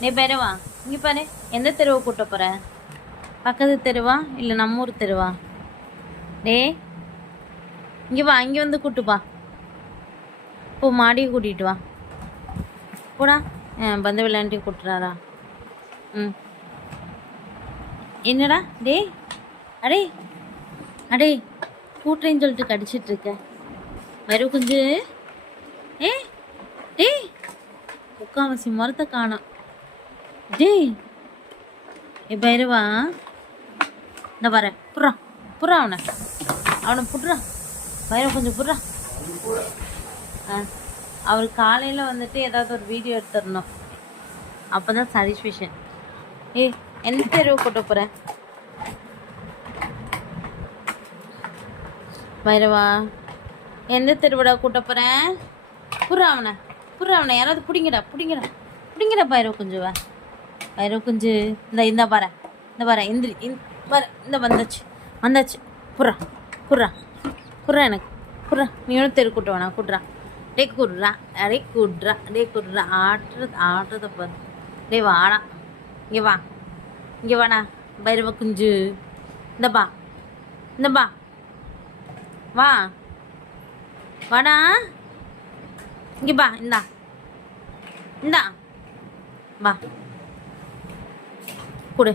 நீ பேரவா இங்கே பாரு, எந்த தெருவை கூட்ட போகிற? பக்கத்து தெருவா இல்லை நம்ம ஊர் தெருவா? டே இங்கே வா, இங்கே வந்து கூட்டுப்பா. இப்போ மாடியை கூட்டிகிட்டு வா போடா. பந்த விளையாண்டி கூட்டுறாரா? ம் என்னடா டே, அடே அடே கூட்டுறேன்னு சொல்லிட்டு கடிச்சிட்டு இருக்க. வரும் கொஞ்சம். ஏ டே முக்காவாசி மரத்தை காணோம். டே பைரவா, இந்த வர புறா புறா, அவனை புட்றா. பைரவ கொஞ்சம் புட்றா. அவர் காலையில் வந்துட்டு ஏதாவது ஒரு வீடியோ எடுத்துடணும், அப்போ தான் சாட்டிஸ்ஃபேக்ஷன். எந்த தெருவை கூட்ட போகிற? பைரவா எந்த தெருவிடா கூட்ட போகிறேன்? புறா அவனை யாராவது பிடிங்கடா பைரவ குஞ்சு. பைரவ குஞ்சு இந்த பாரு இந்திரி இந்த வந்தாச்சு. புறா எனக்கு புறா. நீனும் தெரு கூட்ட வேணா, கூட்டுறா. டே குட்றா ஆட்டுறத பாரு. டே வாடா, இங்கே வாடா பைரவ குஞ்சு. இந்த பா வா வாடா, இங்கே பா. இந்தா வா, கொடு.